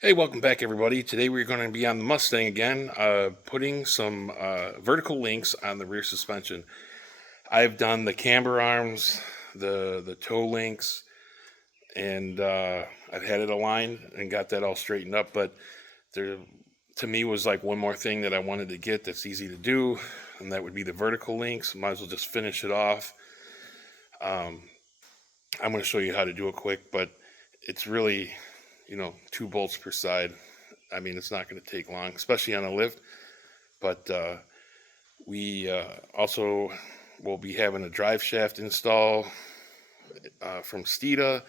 Hey, welcome back, everybody. Today we're going to be on the Mustang again, putting some vertical links on the rear suspension. I've done the camber arms, the toe links, and I've had it aligned and got that all straightened up. But there, to me, was like one more thing that I wanted to get that's easy to do, and that would be the vertical links. Might as well just finish it off. I'm going to show you how to do it quick, but it's really, 2 bolts per side. I mean, it's not going to take long, especially on a lift. But we also will be having a drive shaft install from Steeda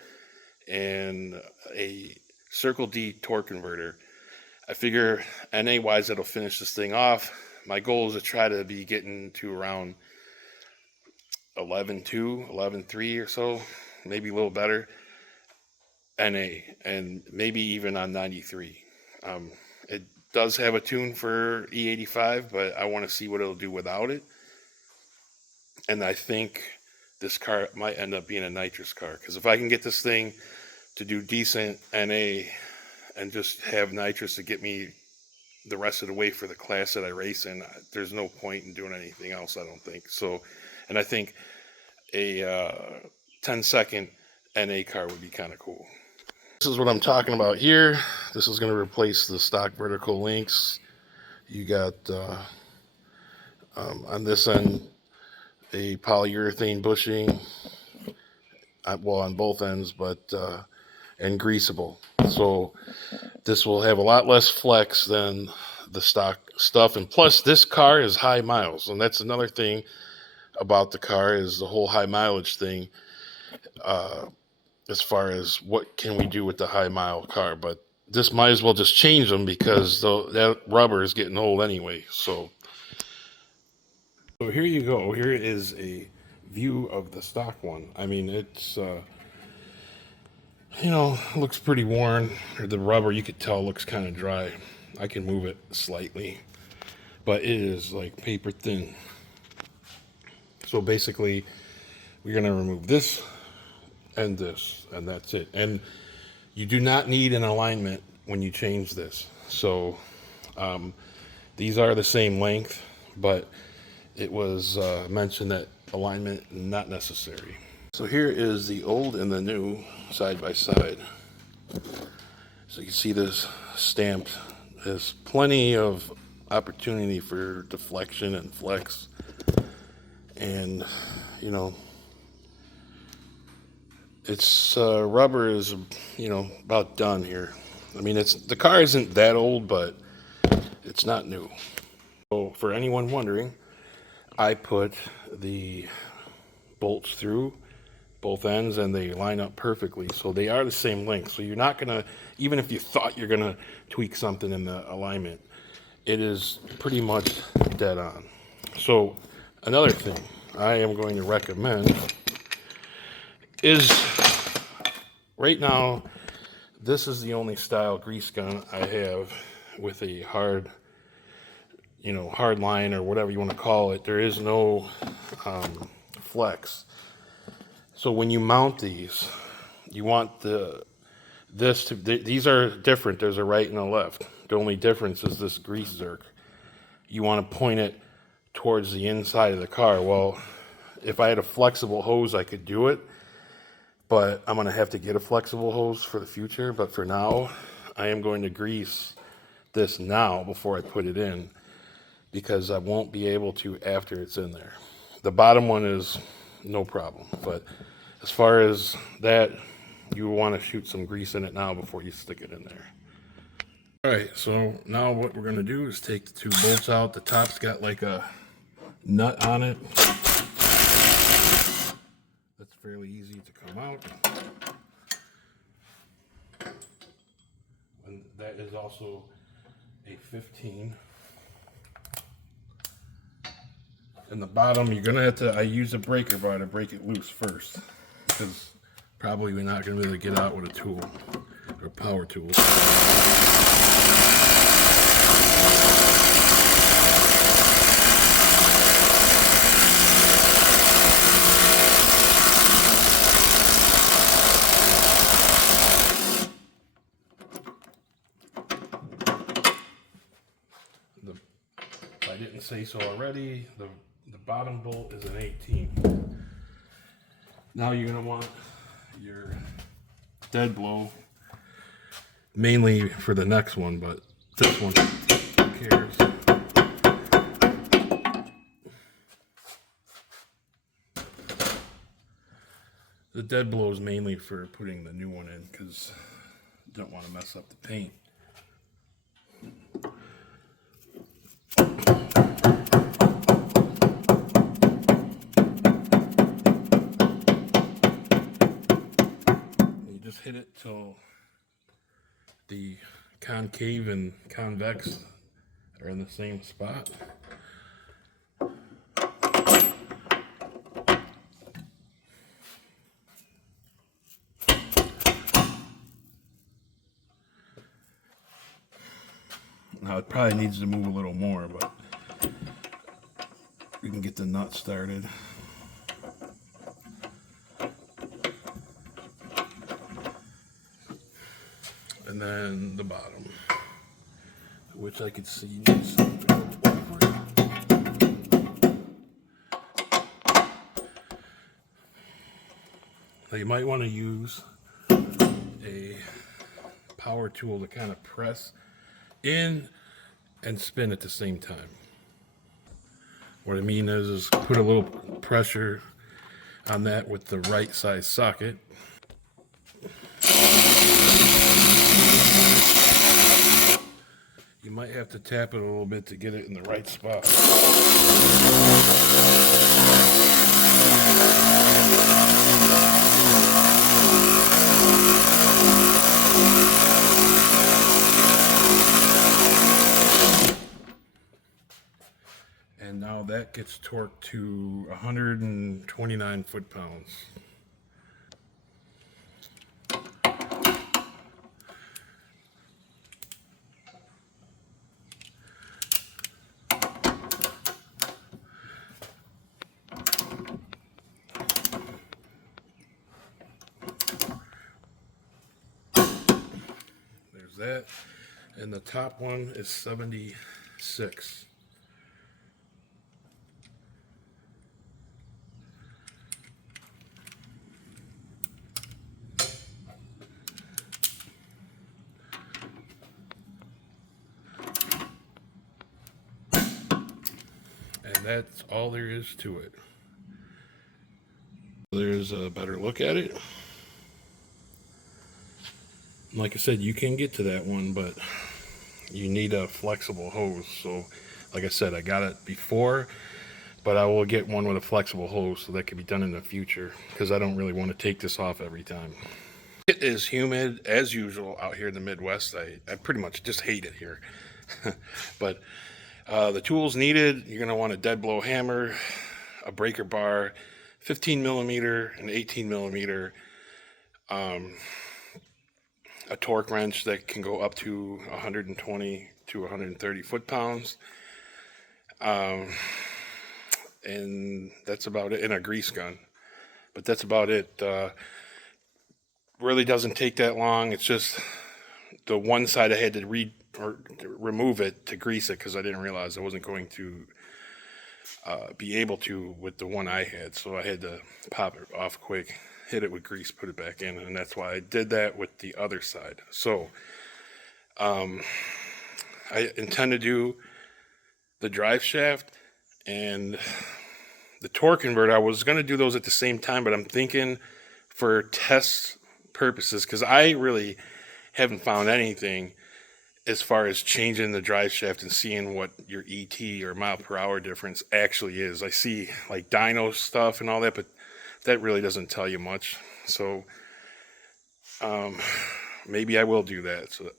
and a Circle D torque converter. I figure NA wise, it'll finish this thing off. My goal is to try to be getting to around 11.2, 11.3 or so, maybe a little better. NA, and maybe even on 93. It does have a tune for E85, but I want to see what it'll do without it. And I think this car might end up being a nitrous car, because if I can get this thing to do decent NA and just have nitrous to get me the rest of the way for the class that I race in, there's no point in doing anything else, I don't think. So, and I think a 10-second NA car would be kind of cool. This is what I'm talking about here. This is going to replace the stock vertical links. You got on this end a polyurethane bushing, well, on both ends, but and greasable. So this will have a lot less flex than the stock stuff. And plus, this car is high miles, and that's another thing about the car is the whole high mileage thing. As far as what can we do with the high mile car, but this might as well just change them because that rubber is getting old anyway. So here you go. Here is a view of the stock one. I mean, it's looks pretty worn. The rubber, you could tell, looks kind of dry. I can move it slightly, but it is like paper thin. So basically, we're gonna remove this and this, and that's it. And you do not need an alignment when you change this. So these are the same length, but it was mentioned that alignment not necessary. So here is the old and the new side by side. So you can see this stamped. There's plenty of opportunity for deflection and flex. And it's rubber is about done here. I mean, the car isn't that old, but it's not new. So for anyone wondering, I put the bolts through both ends and they line up perfectly, so they are the same length. So you're not gonna, even if you thought you're gonna tweak something in the alignment, it is pretty much dead on. So another thing I am going to recommend is, right now, this is the only style grease gun I have with a hard line or whatever you want to call it. There is no flex. So when you mount these, you want these are different. There's a right and a left. The only difference is this grease zerk. You want to point it towards the inside of the car. Well, if I had a flexible hose, I could do it, but I'm going to have to get a flexible hose for the future. But for now, I am going to grease this now before I put it in, because I won't be able to after it's in there. The bottom one is no problem, but as far as that, you want to shoot some grease in it now before you stick it in there. All right, so now what we're going to do is take the 2 bolts out. The top's got like a nut on it. That's fairly easy to come out. And that is also a 15. And the bottom, you're gonna have to, I use a breaker bar to break it loose first, because probably we're not gonna be able to get out with a tool or a power tool. If I didn't say so already, the bottom bolt is an 18. Now you're going to want your dead blow, mainly for the next one, but this one, who cares? The dead blow is mainly for putting the new one in because you don't want to mess up the paint. You just hit it till the concave and convex are in the same spot. Now it probably needs to move a little more, but we can get the nut started. And then the bottom, which I could see needs something over. Now you might want to use a power tool to kind of press in and spin at the same time. What I mean is put a little pressure on that with the right size socket. You might have to tap it a little bit to get it in the right spot. And now that gets torqued to 129 foot-pounds. There's that. And the top one is 76. And that's all there is to it. There's a better look at it. Like I said, you can get to that one, but you need a flexible hose. So, like I said, I got it before, but I will get one with a flexible hose so that can be done in the future because I don't really want to take this off every time. It is humid as usual out here in the Midwest. I pretty much just hate it here. But the tools needed, you're going to want a dead blow hammer, a breaker bar, 15 millimeter and 18 millimeter, a torque wrench that can go up to 120 to 130 foot-pounds. And that's about it, and a grease gun. But that's about it. Really doesn't take that long. It's just the one side I had to remove it to grease it because I didn't realize I wasn't going to be able to with the one I had. So I had to pop it off quick, hit it with grease, put it back in, and that's why I did that with the other side. So I intend to do the drive shaft and the torque converter. I was going to do those at the same time, but I'm thinking for test purposes, because I really haven't found anything as far as changing the drive shaft and seeing what your ET or mile per hour difference actually is. I see like dyno stuff and all that, but that really doesn't tell you much. So maybe I will do that. So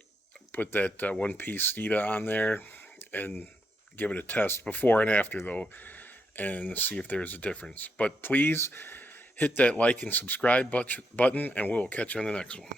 put that one-piece Stita on there and give it a test before and after though, and see if there's a difference. But please hit that like and subscribe button, and we'll catch you on the next one.